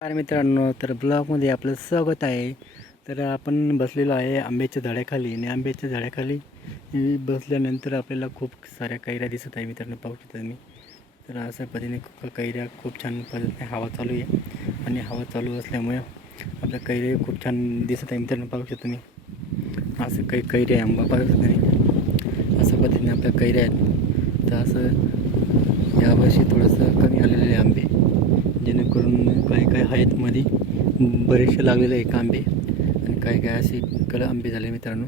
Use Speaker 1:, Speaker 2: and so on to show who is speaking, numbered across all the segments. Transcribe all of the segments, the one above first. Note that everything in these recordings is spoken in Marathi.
Speaker 1: तर मित्रांनो तर ब्लॉगमध्ये आपलं स्वागत आहे. तर आपण बसलेलो आहे आंब्याच्या झाडाखाली आणि आंब्याच्या झाडाखाली बसल्यानंतर आपल्याला खूप साऱ्या कैऱ्या दिसत आहे मित्रांनो पाहू शकता मी तर अशा पद्धतीने कैऱ्या खूप छान पद्धतीने हवा चालू आहे. आणि हवा चालू असल्यामुळे आपल्या कैऱ्या खूप छान दिसत आहे मित्रांनो पाहू शकता मी असं काही कैऱ्या आहे आंबा पाहू शकता मी अशा पद्धतीने आपल्या कैऱ्या आहेत. तर असं यावर्षी थोडंसं कमी आलेले आहे आंबे. करून काही काही आहेत मध्ये बरेचसे लागलेले आहे आंबे. आणि काही काही असे कल आंबे झाले मित्रांनो.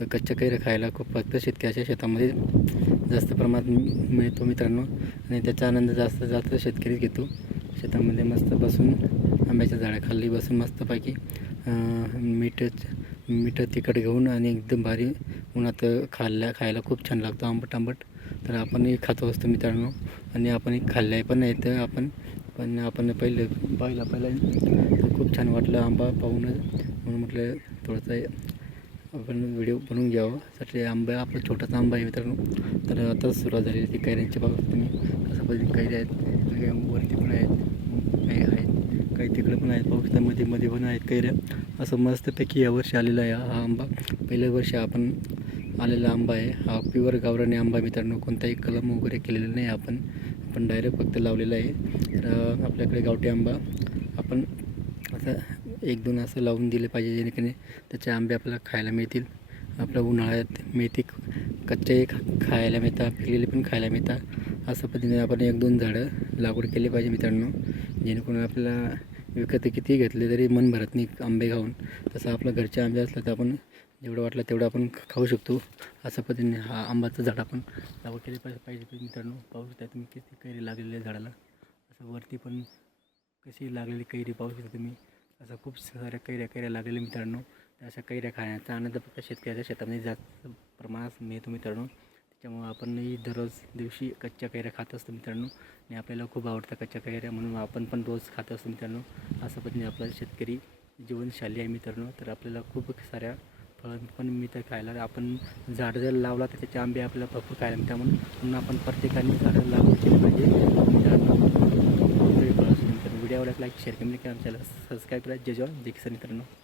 Speaker 1: तर कच्च्या कैऱ्या खायला खूप फक्त शेतकऱ्याच्या शेतामध्ये जास्त प्रमाणात मिळतो मित्रांनो. आणि त्याचा आनंद जास्त जास्त शेतकरीच घेतो. शेतामध्ये मस्त बसून आंब्याच्या झाडाखाली बसून मस्तपैकी मीठ मीठ तिखट घेऊन आणि एकदम भारी उन्हात खाल्ल्या खायला खूप छान लागतो आंबट आंबट. तर आपणही खातो असतो मित्रांनो. आणि आपणही खाल्ल्या पण नाही तर आपण पण आपण पहिलं पाहिला पहिला खूप छान वाटलं आंबा पाहून. म्हणून म्हटलं थोडंसं आपण व्हिडिओ बनवून घ्यावं. साठी आंबा आपला छोटासा आंबा आहे मित्रांनो. तर आताच सुरुवात झाली ती कैऱ्यांची. बघा तुम्ही असं पद्धतीने कैऱ्या आहेत. काही वरती पण आहेत काही आहेत काही तिकडे पण आहेत. पाहू मध्ये मध्ये पण आहेत कैऱ्या. असं मस्तपैकी यावर्षी आलेला आहे हा आंबा. पहिल्या वर्षी आपण आलेला आंबा आहे. हा प्युअर गावराने आंबा मित्रांनो. कोणताही कलम वगैरे केलेला नाही आपण. आपण डायरेक्ट फक्त लावलेला आहे. तर आपल्याकडे गावठी आंबा. आपण असं एक दोन असं लावून दिले पाहिजे जेणेकरून त्याचे आंबे आपल्याला खायला मिळतील. आपल्या उन्हाळ्यात मिळते कच्चे खा खायला मिळतात पिकलेले पण खायला मिळतात. असं पद्धतीने आपण एक दोन झाडं लागवड केली पाहिजे मित्रांनो. जेणेकरून आपल्याला विकत किती घेतले तरी मन भरत नाही आंबे खाऊन. तसं आपलं घरचे आंबे असलं तर आपण जेवढं वाटलं तेवढं आपण खाऊ शकतो. अशा पद्धतीने हा आंबाचं झाड आपण लागवड केले पाहिजे पाहिजे मित्रांनो पाहू शकता तुम्ही किती कैरी लागलेली आहे झाडाला. असं वरती पण कशी लागलेली कैरी पाहू शकता तुम्ही. असं खूप साऱ्या कैऱ्या कैऱ्या लागलेल्या मित्रांनो. अशा कैऱ्या खाण्याचा आनंद फक्त शेतकऱ्याच्या शेतामध्ये जास्त प्रमाणात मिळतो मित्रांनो. त्याच्यामुळं आपणही दररोज दिवशी कच्च्या कैऱ्या खात असतो मित्रांनो. आणि आपल्याला खूप आवडतं कच्च्या कैऱ्या म्हणून आपण पण रोज खात असतो मित्रांनो. असं पद्धतीने आपला शेतकरी जीवनशाली आहे मित्रांनो. तर आपल्याला खूप साऱ्या फळं पण मिळतं खायला आपण झाड जर लावला तर त्याचे आंबे आपल्याला भरपूर खायला मिळतात म्हणून. म्हणून आपण प्रत्येकाने झाडं लावून पाहिजे. व्हिडिओ आवडला लाईक शेअर कमेंट करा. आमच्याला सबस्क्राईब करा. जय जवान. जय किसान मित्रांनो.